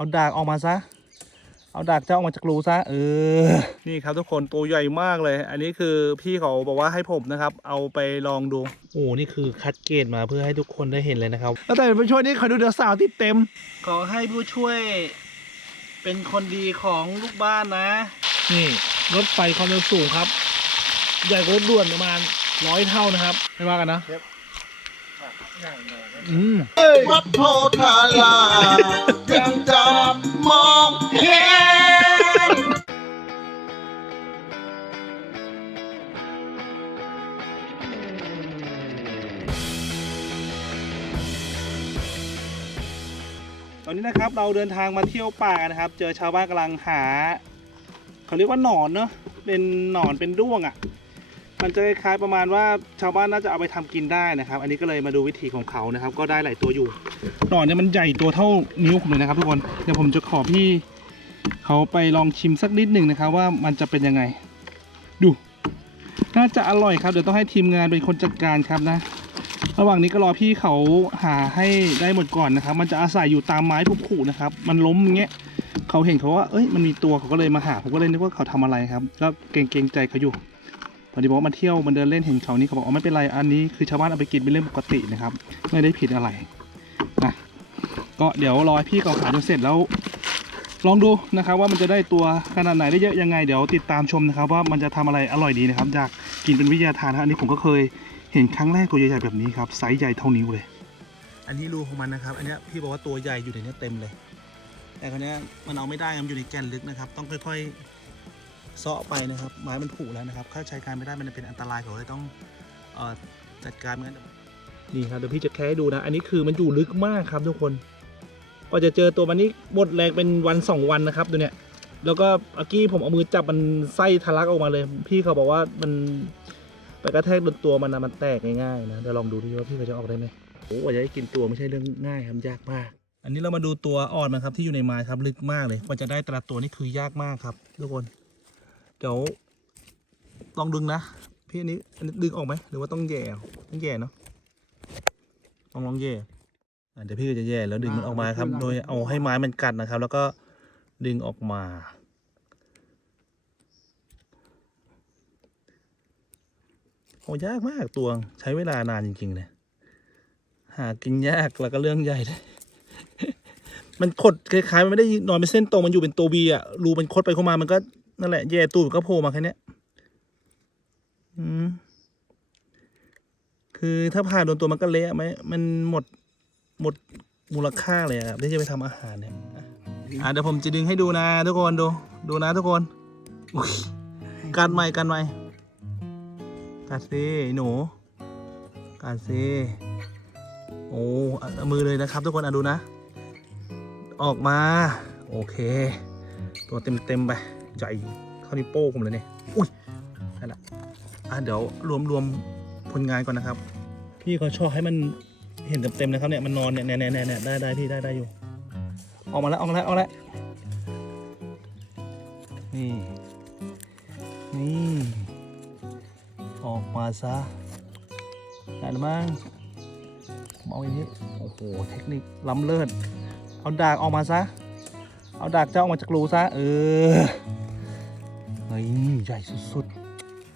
เอาดากออกมาซะ เอาดากเจ้าออกมาจากรูซะ เออ นี่ครับทุกคนตัวใหญ่มากเลย อันนี้คือพี่เขาบอกว่าให้ผมนะครับ เอาไปลองดู โอ้นี่คือคัดเกรดมาเพื่อให้ทุกคนได้เห็นเลยนะครับ แล้วแต่ผู้ช่วยนี่ขอดูเดือสาวที่เต็ม ขอให้ผู้ช่วยเป็นคนดีของลูกบ้านนะ นี่รถไฟความเร็วสูงครับ ใหญ่กว่ารถด่วนประมาณร้อยเท่านะครับ ไม่ว่ากันนะ อืมวัดโพธาลายังจำมองเห็นตอนนี้นะครับเราเดินทางมาเที่ยวป่ากันนะครับ เจอชาวบ้านกำลังหา เขาเรียกว่าหนอนเนาะเป็นหนอนเป็นด้วงอะ่ะ มันจะคล้ายๆประมาณว่าชาวบ้านน่าจะเอาไปทำกินได้นะครับ อันนี้ก็เลยมาดูวิธีของเขานะครับ ก็ได้หลายตัวอยู่หนอนเนี่ยมันใหญ่ตัวเท่านิ้วผมเลยนะครับ ทุกคนเดี๋ยวผมจะขอพี่เขาไปลองชิมสักนิดหนึ่งนะครับ ว่ามันจะเป็นยังไง ดู น่าจะอร่อยครับเดี๋ยวต้องให้ทีมงานเป็นคนจัดการครับนะ ระหว่างนี้ก็รอพี่เขาหาให้ได้หมดก่อนนะครับ มันจะอาศัยอยู่ตามไม้ผุๆนะครับ มันล้มอย่างเงี้ยเขาเห็นเขาว่าเอ้ยมันมีตัวเขาก็เลยมาหาผมก็เลยนึกว่าเขาทำอะไรครับ ก็เกรงๆใจเขาอยู่ พอดีบอกมาเที่ยวมันเดินเล่นเห็นเขานี่เขาบอกอ๋อไม่เป็นไรอันนี้คือชาวบ้านเอาไปกินเป็นเรื่องปกตินะครับ ไม่ได้ผิดอะไรนะก็เดี๋ยวรอพี่เขาหาจนเสร็จแล้ว ลองดูนะครับ ว่ามันจะได้ตัวขนาดไหนได้เยอะยังไงเดี๋ยวติดตามชมนะครับ ว่ามันจะทำอะไรอร่อยดีนะครับอยากกินเป็นวิทยาทานนะอันนี้ผมก็เคยเห็นครั้งแรกตัวใหญ่ๆแบบนี้ครับไซส์ใหญ่เท่านิ้วเลย อันนี้รูของมันนะครับ อันนี้พี่บอกว่าตัวใหญ่อยู่ในนี้เต็มเลย แต่คราวนี้มันเอาไม่ได้มันอยู่ในแกนลึกนะครับ ต้องค่อยๆ เซาะไปนะครับไม้มันผุแล้วนะครับ ถ้าใช้การไม่ได้มันจะเป็นอันตรายเขาเลยต้องเอ่อจัดการไม่งั้นนี่ครับเดี๋ยวพี่จะแค่ให้ดูนะ อันนี้คือมันอยู่ลึกมากครับทุกคนกว่าจะเจอตัวมันนี้หมดแรงเป็นวันสองวันนะครับดูเนี่ยแล้วก็เมื่อกี้ผมเอามือจับมันไส้ทะลักออกมาเลย พี่เขาบอกว่ามันไปกระแทกโดนตัวมันนะมันแตกง่ายๆนะเดี๋ยวลองดูดิว่าพี่เขาจะออกได้ไหมโอ้กว่าจะได้กินตัวไม่ใช่เรื่องง่ายครับยากมาก อันนี้เรามาดูตัวอ่อนมันครับที่อยู่ในไม้ครับลึกมากเลยกว่าจะได้แต่ละตัวนี่คือยากมากครับทุกคน เดี๋ยวลองดึงนะพี่อันนี้อันนี้ดึงออกไหมหรือว่าต้องแย่เอาต้องแย่เนาะลองลองแย่อะเดี๋ยวพี่ก็จะแย่แล้วดึงมันออกมาครับ โดยเอาให้ไม้มันกัดนะครับ แล้วก็ดึงออกมาโหยากมากตัวใช้เวลานานจริงๆเลยหากินยากแล้วก็เรื่องใหญ่เลยมันขดคล้ายๆมันไม่ได้นอนเป็นเส้นตรงมันอยู่เป็นตัวบีอะรูมันคดไปเข้ามามันก็ นั่นแหละแย่ตูดก็โผล่มาแค่เนี้ยอืมคือถ้าผ่าโดนตัวมันก็เละไหมมันหมดหมดมูลค่าเลยอะครับที่จะไปทำอาหารเนี่ยอะเดี๋ยวผมจะดึงให้ดูนะ ทุกคนดู ดูนะทุกคนการใหม่การใหม่กัดซิหนูกัดซิโอ้อมือเลยนะครับทุกคนอะดูนะ ออกมา โอเค ตัวเต็มเต็มไป ใหญ่เท่านิ้วโป้งผมเลยเนี่ยอุ้ยนั่นแหละอะเดี๋ยวรวมรวมผลงานก่อนนะครับ พี่เขาชอบให้มันเห็นเต็มๆนะครับเนี่ยมันนอนเนี่ยเนี่ยเนี่ยเนี่ยได้ได้พี่ได้ได้อยู่ ออกมาแล้วออกมาแล้วออกมาแล้วนี่นี่ออกมาซะได้หรือมั้งผมเอาอย่างนี้โอ้โหเทคนิคล้ำเลิศเอาดากออกมาซะ เอาดากเจ้าออกมาจากรูซะเออ เฮ้ยใหญ่สุด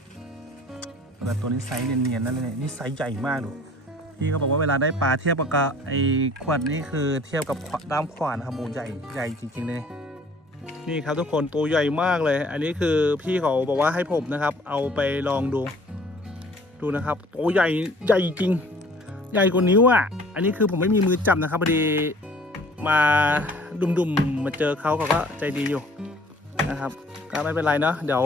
ๆแต่ตัวนี้ไซส์เนียนๆนั่นเลยนี่ไซส์ใหญ่มากดูพี่เขาบอกว่าเวลาได้ปลาเทียบกับไอ้ขวดนี่คือเทียบกับด้ามขวานครับโอ้ใหญ่ใหญ่จริงๆเลยนี่ครับทุกคนตัวใหญ่มากเลย อันนี้คือพี่เขาบอกว่าให้ผมนะครับ เอาไปลองดู ดูนะครับตัวใหญ่ใหญ่จริง ใหญ่กว่านิ้วอะ อันนี้คือผมไม่มีมือจับนะครับพอดีมาดุมๆมาเจอเขาเขาก็ใจดีอยู่นะครับ ไม่เป็นไรเนาะเดี๋ยว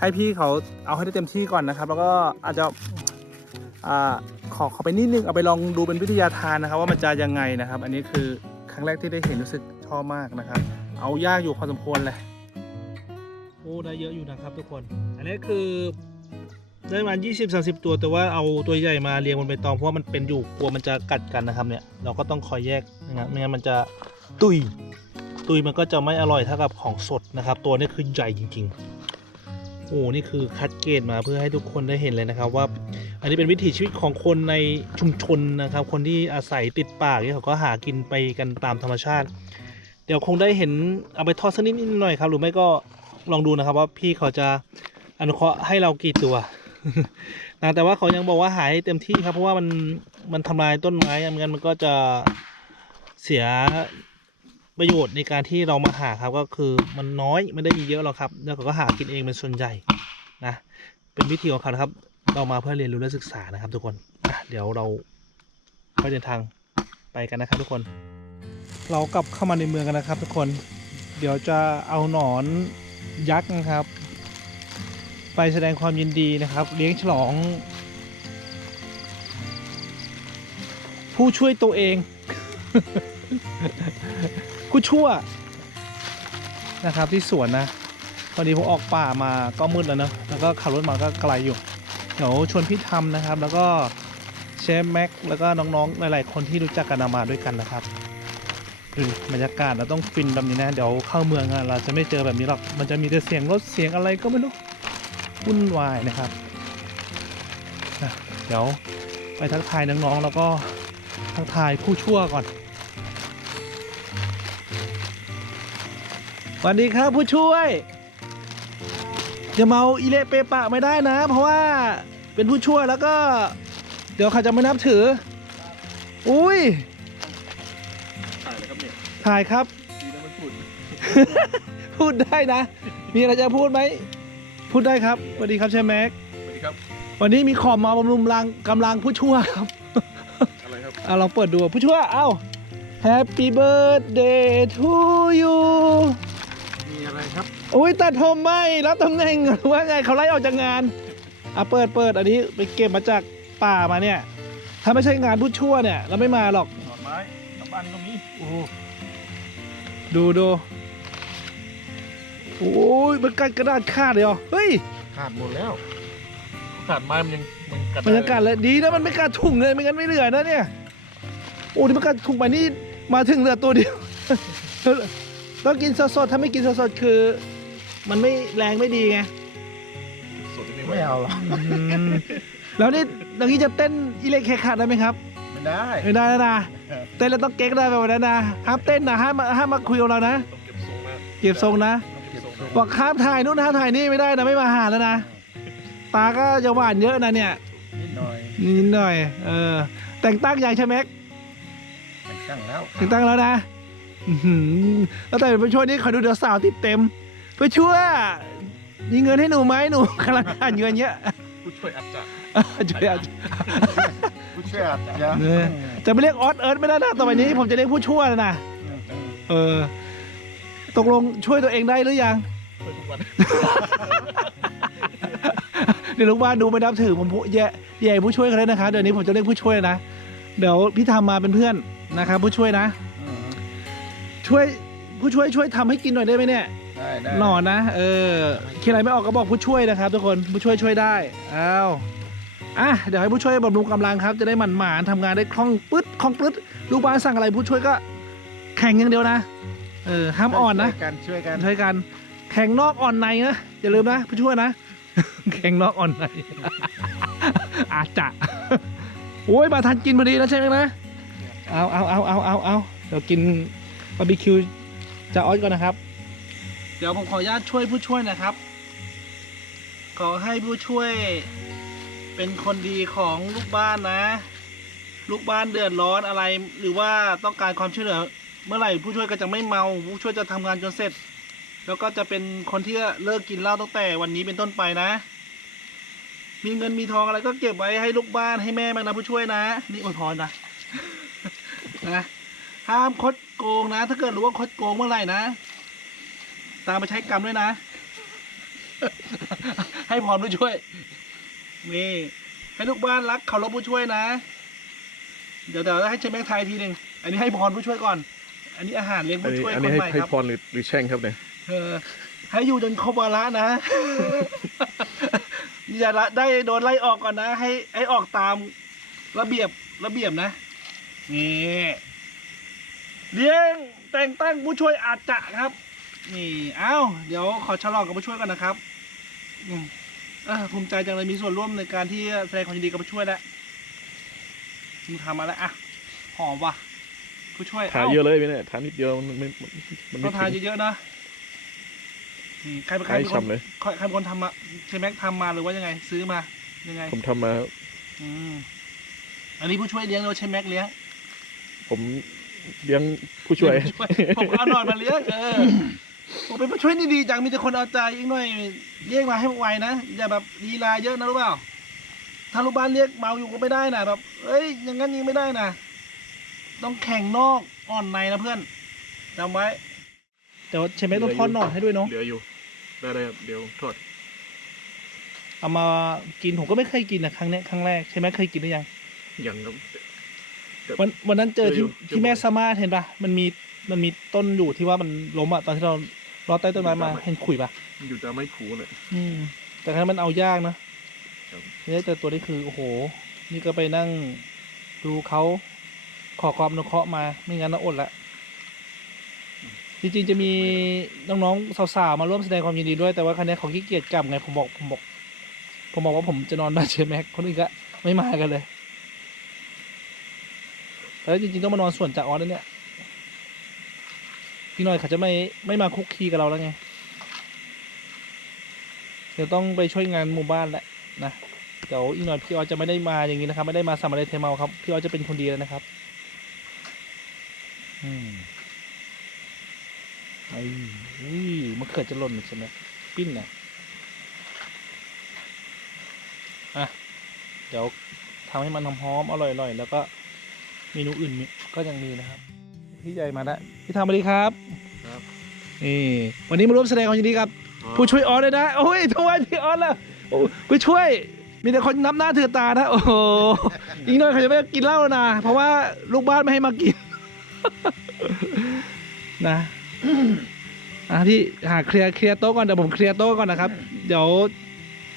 ให้พี่เขาเอาให้ได้เต็มที่ก่อนนะครับ แล้วก็อาจจะอขอขอไปนิดนึงเอาไปลองดูเป็นวิทยาทานนะครับ ว่ามันจะยังไงนะครับ อันนี้คือครั้งแรกที่ได้เห็นรู้สึกชอบมากนะครับ เอายากอยู่พอสมควรเลยโอ้ได้เยอะอยู่นะครับทุกคน อันนี้คือได้มา20 30 ตัว แต่ว่าเอาตัวใหญ่มาเรียงบนใบตองเพราะว่ามันเป็นอยู่กลัวมันจะกัดกันนะครับเนี่ยเราก็ต้องคอยแยกนะไม่งั้นมันจะตุย ตุยมันก็จะไม่อร่อยเท่ากับของสดนะครับ ตัวนี้คือใหญ่จริง ๆ โอ้นี่คือคัดเกรดมาเพื่อให้ทุกคนได้เห็นเลยนะครับว่า อันนี้เป็นวิถีชีวิตของคนในชุมชนนะครับ คนที่อาศัยติดป่าเนี่ยเขาก็หากินไปกันตามธรรมชาติ เดี๋ยวคงได้เห็นเอาไปทอดสักนิดนิดหน่อยครับหรือไม่ก็ลองดูนะครับว่าพี่เขาจะอนุเคราะห์ให้เรากี่ตัวนะแต่ว่าเขายังบอกว่าหายเต็มที่ครับเพราะว่ามันมันทำลายต้นไม้อะไม่งั้นมันก็จะเสีย ประโยชน์ในการที่เรามาหาครับก็คือมันน้อยไม่ได้มีเยอะหรอกครับ แล้วก็หากินเองเป็นส่วนใหญ่นะเป็นวิธีของเขาครับ เรามาเพื่อเรียนรู้และศึกษานะครับ ทุกคนอะเดี๋ยวเราไปเดินทางไปกันนะครับ ทุกคน เรากลับเข้ามาในเมืองกันนะครับ ทุกคน เดี๋ยวจะเอาหนอนยักษ์นะครับ ไปแสดงความยินดีนะครับ เลี้ยงฉลอง ผู้ช่วยตัวเอง ผู้ชั่วนะครับที่สวนนะตอนนี้ผมออกป่ามาก็มืดแล้วเนะแล้วก็ขับรถมาก็ไกลอยู่เดี๋ยวชวนพี่ทำนะครับ แล้วก็เชฟแม็กแล้วก็น้องๆหลายๆคนที่รู้จักกันมาด้วยกันนะครับดูบรรยากาศเราต้องฟินแบบนี้นะเดี๋ยวเข้าเมืองเราจะไม่เจอแบบนี้หรอกมันจะมีแต่เสียงรถเสียงอะไรก็ไม่รู้วุ่นวายนะครับนะเดี๋ยวไปทักทายน้องๆแล้วก็ทักทายผู้ชั่วก่อน สวัสดีครับผู้ช่วยอย่าเมาอิเละเปปะไม่ได้นะ เพราะว่าเป็นผู้ช่วยแล้วก็ เดี๋ยวเขาจะไม่นับถือ อุ้ยถ่ายเลยครับเนี่ยถ่ายครับ ดีนะมันพูดพูดได้นะ มีอะไรจะพูดไหม พูดได้ครับสวัสดีครับเชฟแม็ก สวัสดีครับ วันนี้มีขอมมาบำรุงรังกำลังผู้ช่วยครับ อะไรครับ อะลองเปิดดูผู้ช่วยเอ้า Happy birthday to you มี อะไรครับ อุ้ยตัดผมไม่รับตำแหน่งหรือว่าไงเขาไล่ออกจากงานอะเปิดเปิดอันนี้ไปเก็บมาจากป่ามาเนี่ย ถ้าไม่ใช่งานผู้ชั่วเนี่ยเราไม่มาหรอกหนอนไม้น้ำบ้านก็มีโอ้โหดูดูโอ้ยมันกัดกระดาษขาดเลยเหรอเฮ้ยขาดหมดแล้วขาดไม้มันยังมันกัดบรรยากาศเลยดีนะมันไม่กัดถุงเลยไม่งั้นไม่เหลือนะเนี่ยโอ้ที่มันกัดถุงไปนี่มาถึงเหลือตัวเดียว ต้องกินสดๆ ถ้าไม่กินสดๆ คือ มันไม่แรงไม่ดีไง สดไม่ไม่เอาหรอกอืมแล้วนี่ดังนี้จะเต้นอิเล็กเคขาดได้ไหมครับ ไม่ได้ ไม่ได้แล้วนะ เต้นแล้วต้องเก๊กได้แบบนั้นนะ ห้ามเต้นนะ ห้ามมาห้ามมาคุยกับเรานะ ต้องเก็บทรงนะเก็บทรงนะต้องเก็บทรงบอกห้ามถ่ายนู่นห้ามถ่ายนี่ไม่ได้นะ ไม่มาหาแล้วนะ ตาก็จะหวานเยอะนะเนี่ย นิดหน่อยนิดหน่อย เออ แต่งตั้งอย่างใช่ไหมแต่งตั้งแล้วแต่งตั้งแล้วนะ อื้อหือแล้วแต่เป็นผู้ช่วยนี่คอยดูเดี๋ยวสาวติดเต็มผู้ช่วยมีเงินให้หนูไหมหนูกำลังขาดเงินเยอะผู้ช่วยอาจจะช่วยอาจผู้ช่วยอาจจะเออจะไม่เรียกออสเอิร์ธไม่ได้นะต่อไปนี้ผมจะเรียกผู้ช่วยแล้วนะ เออ ตกลงช่วยตัวเองได้หรือยัง ช่วยทุกวันเดี๋ยวลูกบ้านดูไม่นับถือผมผู้แย่แย่ผู้ช่วยเขาเลยนะคะเดี๋ยวนี้ผมจะเรียกผู้ช่วยนะ เดี๋ยวพี่ทำมาเป็นเพื่อนนะครับผู้ช่วยนะ ช่วยผู้ช่วยช่วยทำให้กินหน่อยได้ไหมเนี่ย ได้ได้หน่อนะ เออคิดอะไรไม่ออกก็บอกผู้ช่วยนะครับ ทุกคนผู้ช่วยช่วยได้อ้าวอะเดี๋ยวให้ผู้ช่วยบำรุงกำลังครับ จะได้หมั่นหมานทำงานได้คล่องปึ๊ดคล่องปึ๊ดลูกบ้านสั่งอะไรผู้ช่วยก็ แข่งอย่างเดียวนะ เออห้ามอ่อนนะ ช่วยกันช่วยกันช่วยกันแข่งนอกอ่อนในนะอย่าลืมนะผู้ช่วยนะ แข่งนอกอ่อนใน อาจจะโอ้ยมาทันกินพอดีนะใช่ไหมนะเอาเอาเอาเอาเอาเอาเดี๋ยวกิน บาร์บีคิวจะออสก่อนนะครับ เดี๋ยวผมขออนุญาตช่วยผู้ช่วยนะครับ ขอให้ผู้ช่วย เป็นคนดีของลูกบ้านนะ ลูกบ้านเดือดร้อนอะไร หรือว่าต้องการความช่วยเหลือ เมื่อไหร่ผู้ช่วยก็จะไม่เมาผู้ช่วยจะทำงานจนเสร็จ แล้วก็จะเป็นคนที่เลิกกินเหล้าตั้งแต่วันนี้เป็นต้นไปนะ มีเงินมีทองอะไรก็เก็บไว้ให้ลูกบ้านให้แม่บ้างนะผู้ช่วยนะ นี่อวยพรนะ นะห้ามคด โกงนะ ถ้าเกิดรู้ว่าคดโกงเมื่อไหร่นะ ตามไปใช้กรรมด้วยนะ ให้พรผู้ช่วย นี่ให้ลูกบ้านรักเคารพผู้ช่วยนะ เดี๋ยวเดี๋ยวให้เชฟแม็กไทยทีหนึ่งอันนี้ให้พรผู้ช่วยก่อน อันนี้อาหารเลี้ยงอันผู้นี้ช่วยอันคนี้นให้ใหม่ให้ครับพรหรือหรือแช่งครับเนี่ยเออให้อยู่จนครบวาระนะ อย่าละได้โดนไล่ออกก่อนนะ ให้ให้ออกตามระเบียบระเบียบนะ นี่ เลี้ยงแต่งตั้งผู้ช่วยอาจจะครับ นี่เอ้าเดี๋ยวขอฉลองกับผู้ช่วยก่อนนะครับอืมเออภูมิใจจังเลยมีส่วนร่วมในการที่แสดงความยินดีกับผู้ช่วยแล้วมึงทำมาแล้วอะหอมว่ะผู้ช่วยทาเยอะเลยไม่ได้ทานิดเดียวมันไม่มันต้ไม่องทานถึงเยอะๆนะนี่ใครเป็นใครให้เป็นคนช้ำเลยใครใครเป็นคนทำมาใช่แม็กทำมาหรือว่ายังไง ซื้อมายังไง ผมทำมาอืมอันนี้ผู้ช่วยเลี้ยงหรือว่าใช่แม็กเลี้ยงผม เลี้ยงผู้ช่วย ผมก็เอาหนอนมาเลี้ยงเออผมเป็นผู้ช่วยนี่ดีจังมีแต่คนเอาใจอีกหน่อยเรียกมาให้ไวนะอย่าแบบลีลาเยอะนะรู้เปล่าถ้าลูกบ้านเรียกเมาอยู่ก็ไม่ได้นะแบบเอ้ยอย่างนั้นยิงไม่ได้นะต้องแข่งนอกอ่อนในนะเพื่อนจำไว้แต่ว่าใช่ไหมต้องทอดหนอนให้ด้วยเนาะเหลืออยู่ได้ได้ครับเดี๋ยวทอดเอามากินผมก็ไม่เคยกินนะครั้งเนี้ยครั้งแรกใช่ไหมเคยกินหรือยังยังครับ วันวันนั้นเจอที่เจออยู่ที่แม่สามารถเห็นปะมันมีมันมีต้นอยู่ที่ว่ามันล้มอะตอนที่เราลอดใต้ต้นไม้มาเห็นขุยปะอยู่แต่ไม่ผูเลยอืม แต่ครั้งนั้นมันเอายากนะครับนี่แต่ตัวนี้คือโอ้โห นี่ก็ไปนั่งดูเขาขอความอนุเคราะห์มาไม่งั้นน่าอดละจริงๆจะมีน้องๆสาวๆมาร่วมแสดงความยินดีด้วยแต่ว่าครั้งนี้เขาขี้เกียจกลับไงผมบอกผมบอก ผมบอกว่าผมจะนอนบ้านเชฟแม็กคนอื่นก็ไม่มากันเลย แต่จริงๆต้องมานอนส่วนจากออสนะเนี่ยพี่หน่อยเขาจะไม่ไม่มาคุกคีกับเราแล้วไง เดี๋ยวต้องไปช่วยงานหมู่บ้านแหละนะเดี๋ยวอีกหน่อยพี่ออสจะไม่ได้มาอย่างนี้นะครับ ไม่ได้มาสามอะไรเทเมาครับ พี่ออสจะเป็นคนดีแล้วนะครับ อืมไอ้อุ้ยมะเขือจะหล่นใช่ไหมปิ้นนะอะ เดี๋ยวทำให้มันหอมๆอร่อยๆแล้วก็ เมนูอื่นมีก็ยังมีนะครับ พี่ใหญ่มาแล้วพี่ทำมาดีครับครับนี่วันนี้มาร่วมแสดงความยินดีกับ ผู้ช่วยออสเลยนะโอ้ยทำไมพี่ออสล่ะโอ้ผู้ช่วยมีแต่คนนับหน้าถือตานะโอ้โหอีกหน่อยเขาจะไม่กินเหล้าแล้วนะเพราะว่าลูกบ้านไม่ให้มากิน นะอะพี่หาเคลียร์เคลียร์โต๊ะก่อนเดี๋ยวผมเคลียร์โต๊ะก่อนนะครับ เดี๋ยว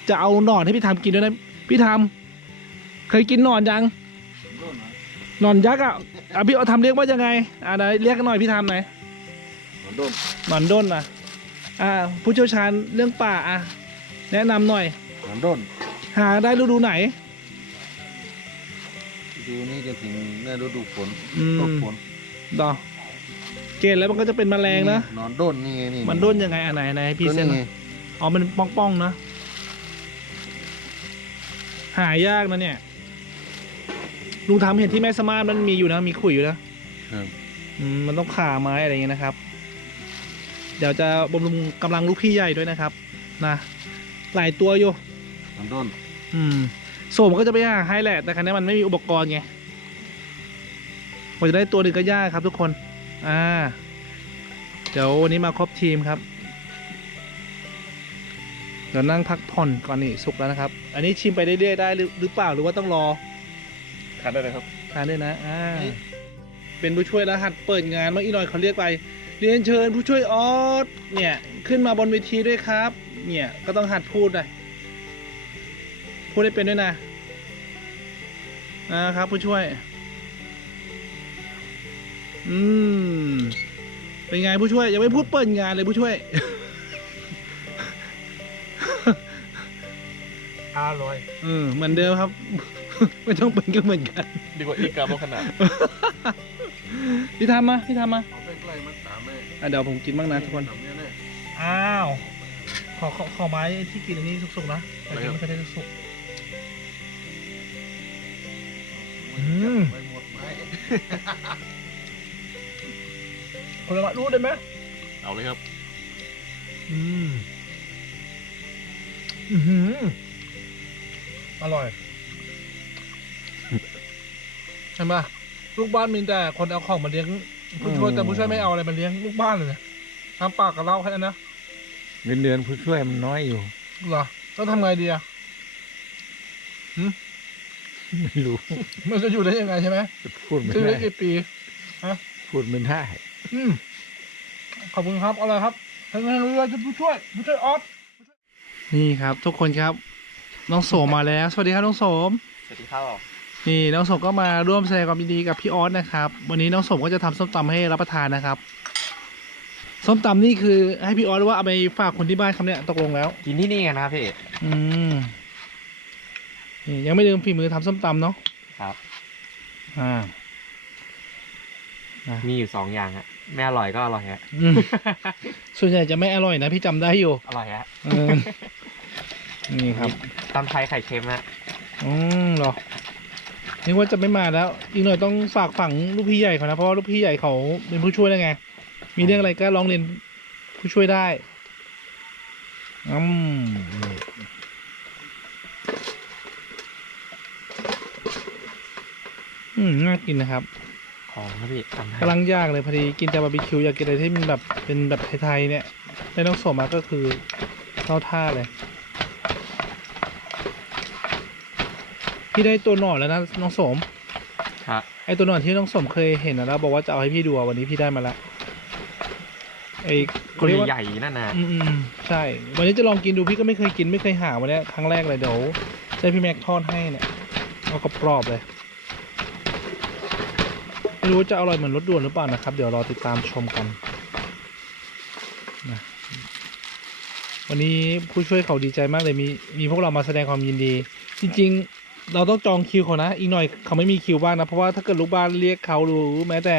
จะเอาหนอนให้พี่ทำกินด้วยนะพี่ทำเคยกินหนอนยัง หนอนยักษ์อะอะพี่เอาทำเรียกว่ายังไงอะไหนเรียกกันหน่อยพี่ทำหน่อยมันด้นหนอนด้นนะอ่าผู้เชี่ยวชาญเรื่องป่าอะแนะนำหน่อยมันด้นหาได้ฤดูไหน ดูนี่จะถึงเมื่อฤดูฝนอืม ต้นฝนดอเกณฑ์แล้วมันก็จะเป็นแมลงนะนอนด้นนี่ไงนี่มันด้นยังไงอันไหนไหนพี่ตัวเส้นนี่ไงอ๋อมันป้องๆนะหายากนะเนี่ย ลุงทำเห็นที่แม่สมานมันมีอยู่นะ มีขุยอยู่นะครับ อืมมันต้องขาไม้อะไรอย่างเงี้ยนะครับ เดี๋ยวจะบำรุงกำลังลูกพี่ใหญ่ด้วยนะครับ นะหลายตัวอยู่มันด้นอืมโสมก็จะไปหาให้แหละ แต่ครั้นี้มันไม่มีอุปกรณ์ไงกว่าจะได้ตัวหนึ่งก็ยากครับทุกคน อ่า เดี๋ยววันนี้มาครบทีมครับ เดี๋ยวนั่งพักผ่อนก่อนนี่สุกแล้วนะครับ อันนี้ชิมไปเรื่อยๆได้หรือหรือเปล่าหรือว่าต้องรอ ทานได้เลยครับ ทานด้วยนะ อ่า เป็นผู้ช่วยรหัสเปิดงานเมื่ออีหน่อยเขาเรียกไป เรียนเชิญผู้ช่วยออสเนี่ย ขึ้นมาบนเวทีด้วยครับ เนี่ย ก็ต้องหัดพูดนะพูดได้เป็นด้วยนะนะครับ ผู้ช่วย อืม เป็นไงผู้ช่วยยังไม่พูดเปิดงานเลยผู้ช่วย อร่อย เออเหมือนเดิมครับ ไม่ต้องเป็นก็เหมือนกันดีกว่าอีกาบขนาดพี่ทำมาพี่ทำมาเอาใกล้ๆมันตามเลยอะเดี๋ยวผมกินบ้างนะทุกคน ทำเนี่ยแน่อ้าว ขอขอขอไม้ที่กินอันนี้สุกๆนะแต่กินไม่ค่อยได้สุกอืมไปหมดไม้คนละไม้รู้ได้ไหมเอาเลยครับอืม อือหืออร่อย ห็นปะลูกบ้านมีแต่คนเอาของมาเลี้ยงผู้ช่วยแต่ผู้ช่วยไม่เอาอะไรมาเลี้ยงลูกบ้านเลยทำปากกับเราแค่นั้นนะเงินเดือนผู้ช่วยมันน้อยอยู่เหรอต้องทำไงดีอะไม่รู้ มันจะอยู่ได้ยังไงใช่ไหมพูดไม่ซื้อได้ได้กี่ปีพูดไม่ได้อืมขอบคุณครับเอาเลยครับทางานเรือจะผู้ช่วยผู้ช่วยออสนี่ครับ ทุกคนครับ น้องโสมมาแล้ว สวัสดีครับน้องโสม สวัสดีครับ นี่น้องโสมก็มาร่วมแสดงความยินดีกับพี่ออสนะครับ วันนี้น้องโสมก็จะทำส้มตำให้รับประทานนะครับ ส้มตำนี่คือให้พี่ออสหรือว่าเอาไปฝากคนที่บ้านครับเนี่ยตกลงแล้ว กินที่นี่กันนะครับพี่อืมนี่ยังไม่ลืมฝีมือทำส้มตำเนาะครับ อ่าอะมีอยู่สองอย่างฮะไม่อร่อยก็อร่อยฮะอืมส่วนใหญ่จะไม่อร่อยนะพี่จำได้อยู่อร่อยฮะเออนี่ครับตำไทยไข่เค็มฮะอืมเหรอ นึกว่าจะไม่มาแล้ว อีกหน่อยต้องฝากฝังลูกพี่ใหญ่เขานะ เพราะว่าลูกพี่ใหญ่เขาเป็นผู้ช่วยได้ไง มีเรื่องอะไรก็ร้องเรียนผู้ช่วยได้อืมนี่อืมน่ากินนะครับของครับพี่ตำไทยกำลังย่างเลยพอดีกินแต่บาร์บีคิวอยากกินอะไรที่มันแบบเป็นแบบไทยๆเนี่ยได้น้องสมมาก็คือเข้าท่าเลย พี่ได้ตัวหนอนแล้วนะน้องสมครับไอตัวหนอนที่น้องสมเคยเห็นนะแล้วบอกว่าจะเอาให้พี่ดูอะวันนี้พี่ได้มาแล้วไอคนเรียกว่าใหญ่ๆนั่นนะอืมอืมใช่ วันนี้จะลองกินดูพี่ก็ไม่เคยกินไม่เคยหาวันนี้ครั้งแรกเลยเดี๋ยวจะให้พี่แม็กทอดให้เนี่ยเอากรอบๆเลย ไม่รู้จะอร่อยเหมือนรสด่วนหรือเปล่านะครับ เดี๋ยวรอติดตามชมกันนะวันนี้ผู้ช่วยเขาดีใจมากเลยมีมีพวกเรามาแสดงความยินดี จริง ๆ เราต้องจองคิวเขานะ อีกหน่อยเขาไม่มีคิวบ้างนะ เพราะว่าถ้าเกิดลูกบ้านเรียกเขาหรือแม้แต่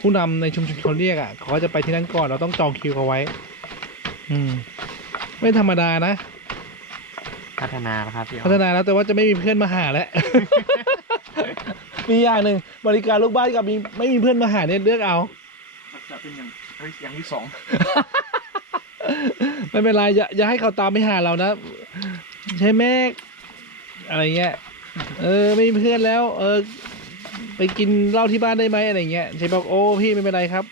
ผู้นำในชุมชนเขาเรียกอะเขาก็จะไปที่นั่นก่อน เราต้องจองคิวเขาไว้ อืม ไม่ธรรมดานะ พัฒนาแล้วครับพี่พัฒนาแล้วแต่ว่าจะไม่มีเพื่อนมาหาแล้ว มีอย่างหนึ่งบริการลูกบ้านกับมีไม่มีเพื่อนมาหาเนี่ยเลือกเอา จะเป็นอย่างเฮ้ยอย่างที่สองไม่เป็นไรอย่าอย่าให้เขาตามไปหาเรานะ ใช่ไหมอะไรเงี้ย เออไม่มีเพื่อนแล้ว เออ ไปกินเหล้าที่บ้านได้ไหมอะไรเงี้ยใช่บอกโอ้พี่ไม่เป็นไรครับ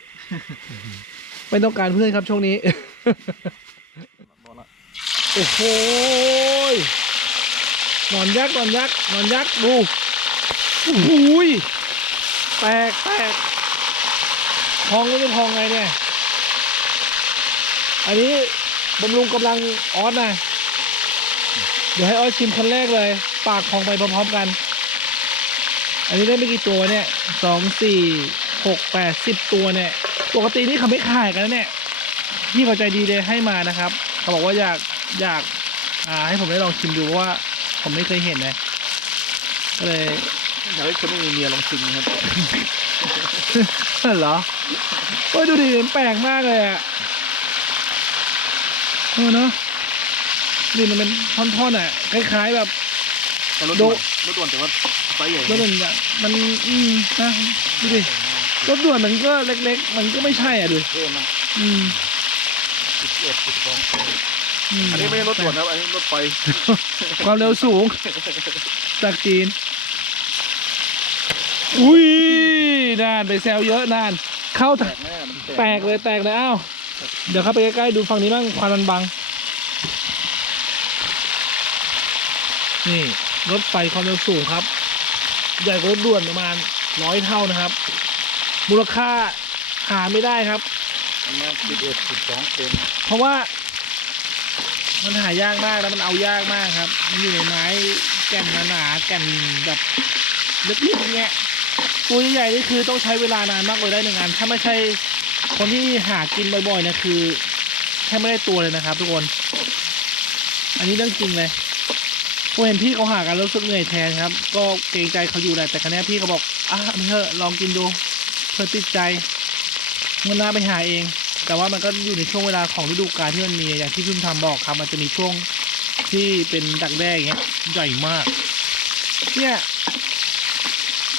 ไม่ต้องการเพื่อนครับช่วงนี้โอ้โหนอนยักษ์นอนยักษ์นอนยักษ์ดูโอ้โหยแตกแตกพองก็ไม่พองไงเนี่ย อันนี้บำรุงกำลังออสนะ เดี๋ยวให้ออสชิมคนแรกเลย ปากพองไปพร้อมๆกัน อันนี้ได้ไม่กี่ตัวเนี่ยสองสี่หกแปดสิบตัวเนี่ย ปกตินี่เขาไม่ขายกันนะเนี่ยพี่เขาใจดีเลยให้มานะครับ เขาบอกว่าอยากอยากอ่าให้ผมได้ลองชิมดูเพราะว่า ผมไม่เคยเห็นนะก็เลยอยากให้คนไม่มีเมียลองชิมนะครับเหรอโอ้ยดูดิมันแปลกมากเลยอะเออเนาะนี่มันเป็นท่อนๆอะคล้ายๆแบบ แต่รถด่วนรถด่วนแต่ว่าไซส์ใหญ่รถด่วนอะมันอืมนะดูดิรถด่วนมันก็เล็ก ๆ มันก็ไม่ใช่อะดูเท่มากอืมสิบเอ็ดสิบสองมอันนี้ไม่ใช่รถด่วนนะครับอันนี้รถไฟความเร็วสูง จากจีน อุ้ยนานไปแซวเยอะนาน เข้าแตกแน่มันแตกเลยแตกเลยอ้าวเดี๋ยวเข้าไปใกล้ๆดูฝั่งนี้บ้างควันมันบังนี่ รถไฟความเร็วสูงครับ ใหญ่กว่ารถด่วนประมาณร้อยเท่านะครับ มูลค่าหาไม่ได้ครับอันนี้สิบเอ็ดสิบสองเซนเพราะว่า มันหายากมากแล้วมันเอายากมากครับ มันอยู่ในไม้แก่นหนาๆแก่นแบบลึกๆเงี้ยตัวใหญ่ๆนี่คือต้องใช้เวลานานมากเลยได้หนึ่งอันถ้าไม่ใช่คนที่หากินบ่อยๆนะคือแทบไม่ได้ตัวเลยนะครับ ทุกคน อันนี้เรื่องจริงเลย ผมเห็นพี่เขาหากันแล้วรู้สึกเหนื่อยแทนครับ ก็เกรงใจเขาอยู่แหละแต่ครั้นี้พี่เขาบอกอะเอาไปเถอะลองกินดูเพื่อติดใจเมื่อหน้าไปหาเอง แต่ว่ามันก็อยู่ในช่วงเวลาของฤดูกาลที่มันมีอย่างที่พึ่งทำบอกครับ มันจะมีช่วงที่เป็นดักแด้อย่างเงี้ยใหญ่มาก เนี่ย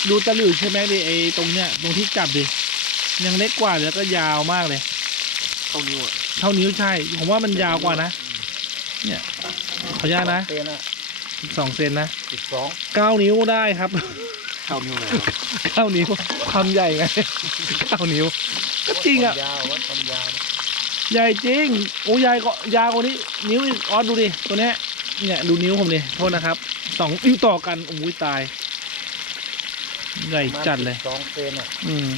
ดูตะหลิวใช่ไหมดิไอตรงเนี้ยตรงที่จับดิยังเล็กกว่าแล้วก็ยาวมากเลยเท่านิ้วอะเท่านิ้วใช่ ผมว่ามันยาวกว่านะ เนี่ยขออนุญาตนะเซนอะ สองเซนนะสิบสองเก้านิ้วได้ครับเท่านิ้วเลยเก้านิ้วความใหญ่ไงเก้านิ้ว ก็จริงอะ ยาวว่าความยาวใหญ่จริง โอ้ใหญ่ก็ยาวกว่านี้ นิ้วอีกออสดูดิตัวเนี้ยเนี่ยดูนิ้วผมดิโทษนะครับสองนิ้วต่อกันโอ้ยตาย ใหญ่จัดเลย สองเซนอะอืม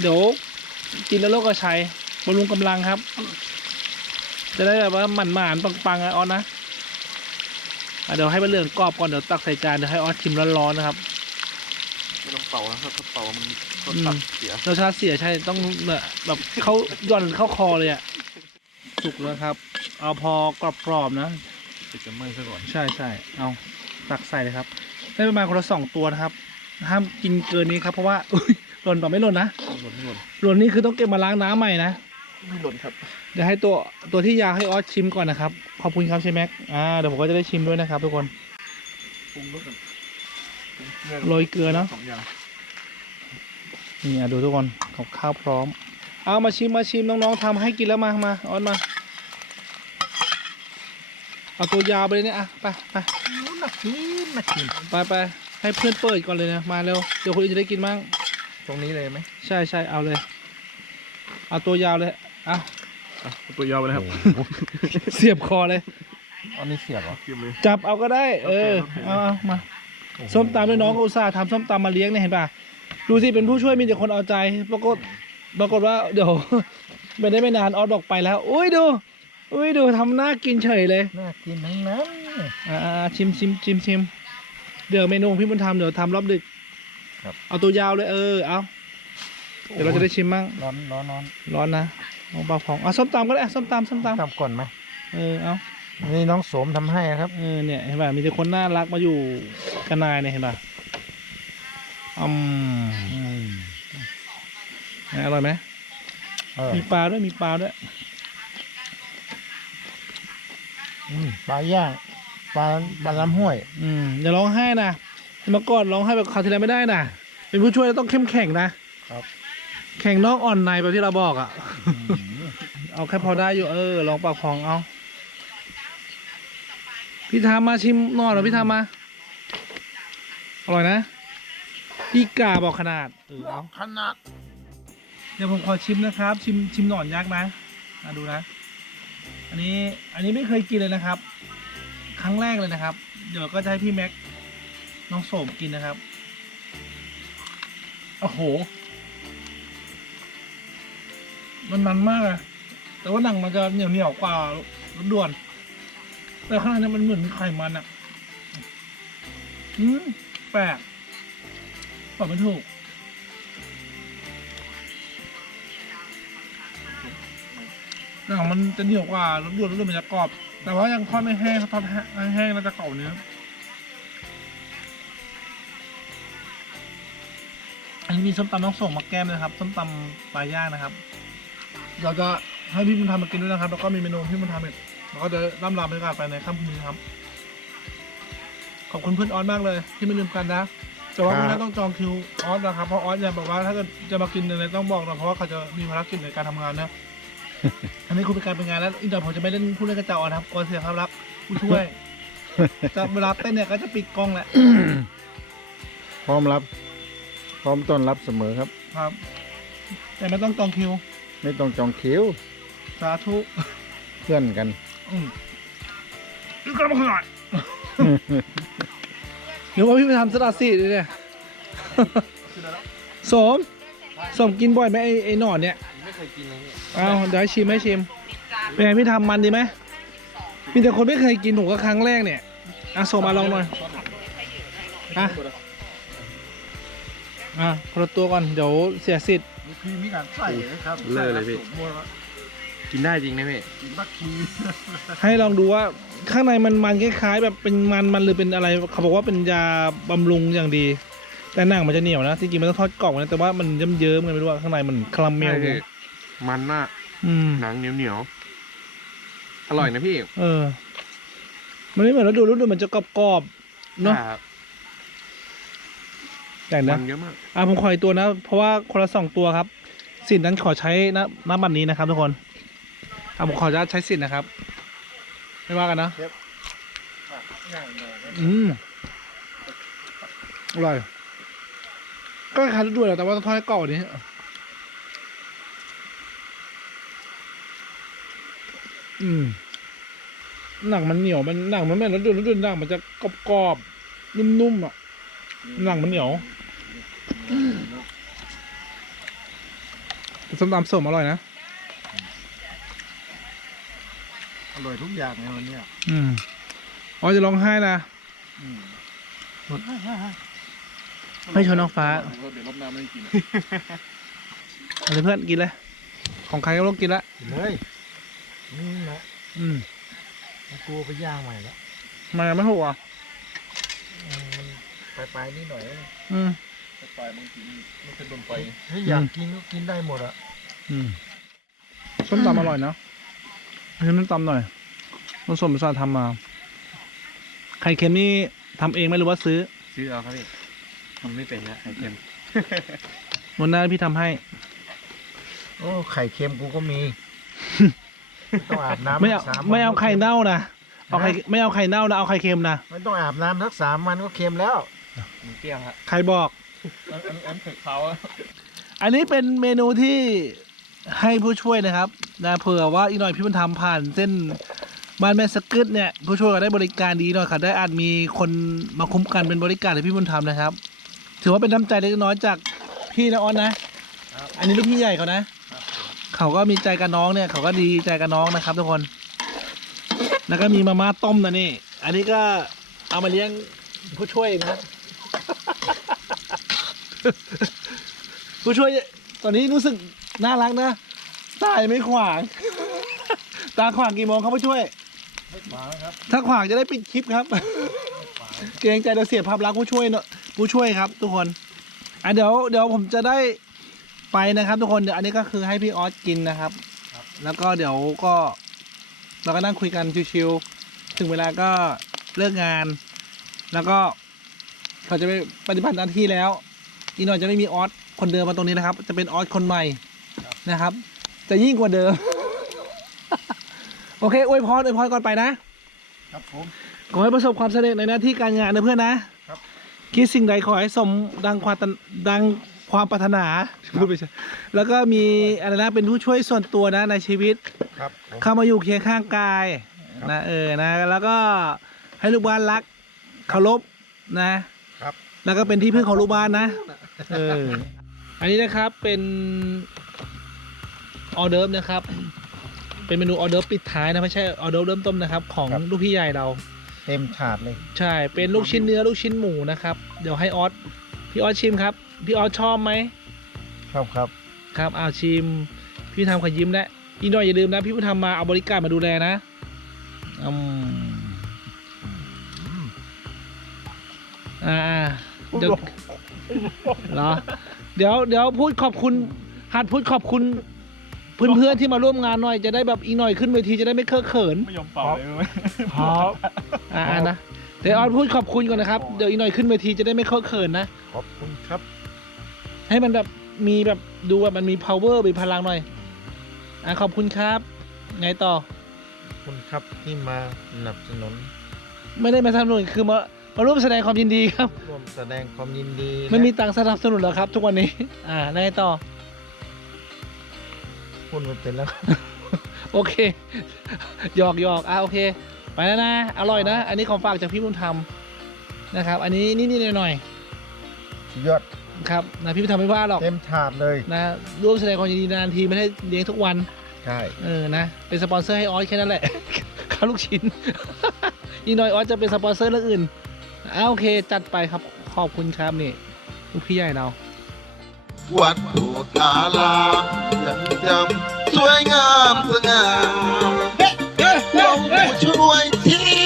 เดี๋ยวกินแล้วโลกก็ใช้บำรุงกำลังครับ จะได้แบบว่าหมันหมานๆปังๆอะออสนะอะ เดี๋ยวให้มันเหลืองกรอบก่อนเดี๋ยวตักใส่จานเดี๋ยวให้ออสชิมร้อนๆนะครับไม่ต้องเป่านะครับถ้าเป่ามันรสอืมตัดเสียรสชาติเสียใช่ต้องเนี่ยแบบเขาย่อนเข้าคอเลยอะสุกแล้วครับ เอาพอกรอบๆนะจะไหม้ซะก่อนใช่ใช่เอาตักใส่เลยครับได้ประมาณคนละสองตัวนะครับ ห้ามกินเกินนี้ครับ เพราะว่าอุ๊ยรหล่นเปล่าไม่หล่นนะหล่นไม่หล่นหล่นนี่คือต้องเก็บมาล้างน้ำใหม่นะไม่หล่นครับเดี๋ยวให้ตัวตัวที่ยาวให้ออสชิมก่อนนะครับ ขอบคุณครับเชฟแม็กอ่าเดี๋ยวผมก็จะได้ชิมด้วยนะครับ ทุกคนปรุงรสกันปรุงเกลือโรยเกลือเนาะสองอย่างนี่อะดูทุกคนกับข้าวพร้อม เอามาชิมมาชิมน้องๆทำให้กินแล้วมามาออนมาเอาตัวยาวไปเลยเนี่ยอะไปไปนักกินนักกินไปไปให้เพื่อนเปิดก่อนเลยนะมาเร็วเดี๋ยวคนอื่นจะได้กินบ้างตรงนี้เลยไหมใช่ใช่เอาเลย เอาตัวยาวเลยเอาอะตัวยาวไปเลยครับเสียบคอเลย อันนี้เสียบเหรอกินเลย จับเอาก็ได้ เออโอเคเอาเอามาส้มตำด้วยน้องก็อุตส่าห์ทำส้มตำมาเลี้ยงเนี่ยเห็นป่ะดูสิเป็นผู้ช่วยมีแต่คนเอาใจปรากฏปรากฏว่าเดี๋ยว ไม่ได้ไม่นานออสบอกไปแล้ว อุ้ยดู อุ้ยดูทำหน้ากินเฉยเลย น่ากินทั้งนั้น อ่าๆชิมชิมชิมชิมเดี๋ยวเมนูของพี่บุญธรรมเดี๋ยวทำรอบดึกครับ เอาตัวยาวเลยเออเอาเดี๋ยวเราจะได้ชิมมั่งร้อนร้อนร้อนร้อนนะ น้องปลาพองเอาส้มตำก็ได้ส้มตำส้มตำทำก่อนไหมเออเอานี่น้องโสมทำให้ครับ เออเนี่ยเห็นป่ะมีแต่คนน่ารักมาอยู่กันนายเนี่ยเห็นป่ะอืมอร่อยไหมเออมีปลาด้วยมีปลาด้วยอืมปลาย่างปลาปลาลำห้วย อืมอย่าร้องไห้นะเมื่อก่อนร้องไห้แบบคราวที่แล้วไม่ได้นะเป็นผู้ช่วยแล้วต้องเข้มแข็งนะครับ แข่งนอกอ่อนในแบบที่เราบอกอะ เอาแค่พอได้อยู่เออลองปากของเอาพี่ทามมาชิมหนอนเหรอพี่ทามมาอร่อยนะพี่กาบอกขนาดเออเอาขนาดเดี๋ยวผมขอชิมนะครับ ชิมชิมหนอนยักษ์นะมาดูนะ อันนี้อันนี้ไม่เคยกินเลยนะครับ ครั้งแรกเลยนะครับ เดี๋ยวก็จะให้พี่แม็กน้องโสมกินนะครับโอ้โห มันมันมากอะแต่ว่าหนังมันจะเหนียวเหนียวกว่ารถด่วน แต่ข้างในเนี่ยมันเหมือนไขมันอะอืมแปลกบอกไม่ถูกหนังมันจะเหนียวกว่ารสด่วนรสด่วนมันจะกรอบ แต่ว่ายังทอดไม่แห้งถ้าทอดแห้งแล้วจะเก่าเนื้ออันนี้มีส้มตำน้องส่งมาแก้มนะครับส้มตำปลาย่างนะครับ เราจะให้พี่บุญธรรมมากินด้วยนะครับ แล้วก็มีเมนูพี่บุญธรรมอีกแล้วก็จะร่ำลาบรรยากาศไปในค่ำคืนนี้ครับ ขอบคุณเพื่อนออสมากเลย ที่ไม่ลืมกันนะ แต่ว่าพรุ่งนี้ต้องจองคิวออสนะครับ เพราะออสอย่าบอกว่าถ้าเกิดจะมากินอะไรต้องบอกนะเพราะว่าเขาจะมีภารกิจในการทำงานนะ อันนี้คุณเป็นการเป็นงานแล้วอีกหน่อยผมจะไม่เล่นผู้เล่นกระจอกนะครับกลัวเสียครับรับผู้ช่วยจะเวลาเต้นเนี่ยก็จะปิดกล้องแหละ พร้อมรับ พร้อมต้อนรับเสมอครับ ครับ แต่ไม่ต้องจองคิว ไม่ต้องจองคิวสาธุเพื่อนกัน อืมอีกกระบอกหน่อยหรือว่าพี่ไปทำสลัดสีเลยเนี่ยสมสมกินบ่อยไหมไอ้ไอ้หนอนเนี่ยไม่เคยกินเลยพี่เอาเดี๋ยวให้ชิมให้ชิมเป็นไงพี่ทำมันดีไหมมีแต่คนไม่เคยกินหนูก็ครั้งแรกเนี่ยอะส่งมาลองหน่อยอะอะคนละตัวก่อนเดี๋ยวเสียสิทธิ์ พี่มีการใส่นะครับเลอะเลยพี่กินได้จริงนะพี่บักคีให้ลองดูว่าข้างในมันมันคล้ายๆ แบบเป็นมันมันหรือเป็นอะไร เขาบอกว่าเป็นยาบำรุงอย่างดี แต่หนังมันจะเหนียวนะจริงๆมันต้องทอดกรอบนะแต่ว่ามันเยิ้มๆไงไม่รู้ว่าข้างในมันคาราเมลอยู่มันมากอืมหนังเหนียวเหนียวๆอร่อยนะพี่เออ มันไม่เหมือนเราดูรู้ดูมันจะกรอบๆเนาะ ครับ แต่มันะนเยอะมากอะผมขออีกตัวนะ เพราะว่าคนละสองตัวครับ สิทธิ์นั้นขอใช้นะน้ำบัตรนี้นะครับทุกคนอะผมขออนุญาตใช้สิทธิ์นะครับ ไม่ว่ากันนะอืมอร่อยก็คล้ายๆด้วยแหละแต่ว่าต้องทอดให้กรอบกว่านี้อืมหนังมันเหนียวมันหนังมันไม่แล้วดูแล้วดูหนังมันจะกรอบๆนุ่มๆอะหนังมันเหนียวแต่ ส้มตำส้มอร่อยนะ อร่อยทุกอย่างในวันเนี้ยอืมอ๋อจะร้องไห้นะ อืมไม่ชวนน้องฟ้า เดี๋ยวรอบหน้าไม่กินเอาเลยเพื่อนกินเลย ของใครก็ต้องกินละเลยนี่นะอืมกลัวไปย่างใหม่แล้วมาไม่ถูกอะปลายปลายๆนี่หน่อยนะอืมถ้าอยากกินก็กินได้หมดอะอืม ส้มตำอร่อยเนาะให้น้ำตำหน่อยผสมผสานทำมา ไข่เค็มนี่ทำเองไหมหรือว่าซื้อ ซื้อเอาครับพี่ทำไม่เป็นนะไข่เค็มวันหน้าพี่ทำให้ โอ้ไข่เค็มกูก็มีไม่ต้องอาบน้ำไม่เอาสักสไม่เอาไข่วันก็เน่านะเอาไข่ไม่เอาไข่เน่านะเอาไข่เค็มนะไม่ต้องอาบน้ำทักสามวันก็เค็มแล้วมันเปรี้ยวครับใครบอกอันอันอันถึกเขาอะอันนี้เป็นเมนูที่ ให้ผู้ช่วยนะครับนะเผื่อว่าอีกหน่อยพี่มันทำผ่านเส้นบ้านแม่สกึดเนี่ยผู้ช่วยก็ได้บริการดีหน่อยค่ะได้อาจมีคนมาคุ้มกันเป็นบริการให้พี่มันทำนะครับ ถือว่าเป็นน้ำใจเล็กน้อยจากพี่นะออนนะ อันนี้ลูกพี่ใหญ่เขานะ เขาก็มีใจกับน้องเนี่ย เขาก็ดีใจกับน้องนะครับทุกคน แล้วก็มีมาม่าต้มนะนี่ อันนี้ก็เอามาเลี้ยงผู้ช่วยนะ ผู้ช่วยตอนนี้รู้สึก น่ารักนะตายไม่ขวาง ตาขวางกี่โมงครับผู้ช่วยถ้าขวางจะได้ปิดคลิปครับ เกรงใจเราเสียภาพลักษณ์ผู้ช่วยเนอะผู้ช่วยครับ ทุกคนอะเดี๋ยวเดี๋ยวผมจะได้ไปนะครับ ทุกคนเดี๋ยวอันนี้ก็คือให้พี่ออสกินนะครับ แล้วก็เดี๋ยวก็เราก็นั่งคุยกันชิวๆถึงเวลาก็เลิกงาน แล้วก็เขาจะไปปฏิบัติหน้าที่แล้ว อีกหน่อยจะไม่มีออสคนเดิมมาตรงนี้นะครับ จะเป็นออสคนใหม่ นะครับ จะยิ่งกว่าเดิม โอเคอวยพรอวยพรก่อนไปนะ ครับผม ขอให้ประสบความสำเร็จในหน้าที่การงานนะเพื่อนนะครับ คิดสิ่งใดขอให้สมดังความตันดังความปรารถนาพูดไปใช่แล้วก็มีอะไรนะเป็นผู้ช่วยส่วนตัวนะในชีวิต ครับผมเข้ามาอยู่เคียงข้างกายครับนะเออนะแล้วก็ให้ลูกบ้านรักเคารพนะ ครับ แล้วก็เป็นที่พึ่งของลูกบ้านนะ เออ อันนี้นะครับเป็น ออเดิร์ฟนะครับ เป็นเมนูออเดิร์ฟปิดท้ายนะไม่ใช่ออเดิร์ฟเริ่มต้นนะครับ ของลูกพี่ใหญ่เรา เต็มถาดเลย ใช่ เป็นลูกชิ้นเนื้อลูกชิ้นหมูนะครับ เดี๋ยวให้ออสพี่ออสชิมครับ พี่ออสชอบไหมครับครับ ครับเอาชิม พี่ทำขอยิ้มแล้วอีกหน่อยอย่าลืมนะ พี่ผู้ทำมาเอาบริการมาดูแลนะอืมอ่าเดี๋ยวเหรอ เดี๋ยวเดี๋ยวพูดขอบคุณหัดพูดขอบคุณ เพื่อนๆที่มาร่วมงานหน่อยจะได้แบบอีกหน่อยขึ้นเวทีจะได้ไม่เคอะเขินไม่ยอมเป่าเลยครับอ่านะเดี๋ยวออสพูดขอบคุณก่อนนะครับเดี๋ยวอีกหน่อยขึ้นเวทีจะได้ไม่เคอะเขินนะขอบคุณครับ ให้มันแบบมีแบบดูว่ามันมี power มีพลังหน่อยอะขอบคุณครับ ไงต่อขอบคุณครับที่มาสนับสนุนไม่ได้มาสนับสนุนคือมามาร่วมแสดงความยินดีครับ ร่วมแสดงความยินดีไม่มีและตังค์สนับสนุนหรอกครับ ทุกวันนี้ อ่าไงต่อ พูดไม่เป็นแล้ว โอเคหยอกหยอกอะโอเค ไปแล้วนะอร่อยนะ อันนี้ของฝากจากพี่บุญธรรมนะครับ อันนี้นิดๆหน่อยสุดยอดๆครับนะพี่บุญธรรมไม่ว่าหรอกเต็มถาดเลย นะร่วมแสดงความยินดีนานทีไม่ได้เลี้ยงทุกวัน ใช่ เออ นะ เป็นสปอนเซอร์ให้ออสแค่นั้นแหละค่าลูกชิ้น อีกหน่อยออสจะเป็นสปอนเซอร์เรื่องอื่นอ่าโอเค จัดไปครับ ขอบคุณครับนี่ ลูกพี่ใหญ่เรา วัดโพธารามยังจำสวยงามสง่าหลวงปู่ช่วยที่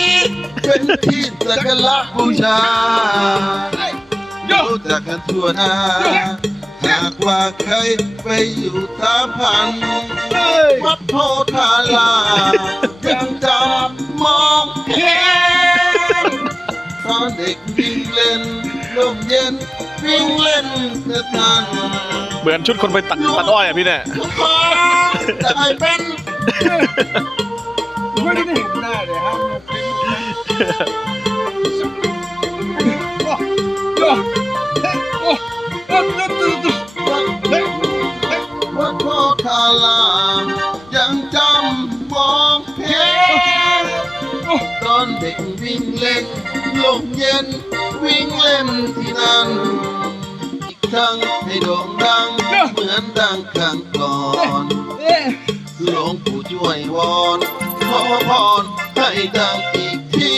เป็นที่สักการะบูชารู้จักกันทั่วหน้าหากว่าใครไปอยู่ตามพัน วัดโพธารามยังจำมองเห็นตอนเด็กวิ่งเล่นลมเย็น วิ่งเล่นเนืนันเหมือนชุดคนไปตัดตัดอ้อยอะพี่เนี่ยทุกคนได้เป็นไม่ได้เห็นหน้าเลยครับวัดโพธารามยังจำมองเห็นตอนเด็กวิ่งเล่นลมเย็นวิ่งเล่นที่นั่น อีกทั้งให้โด่งดัง เหมือนดังครั้งก่อนหลวงปู่ช่วยวอนขอพรให้ดังอีกที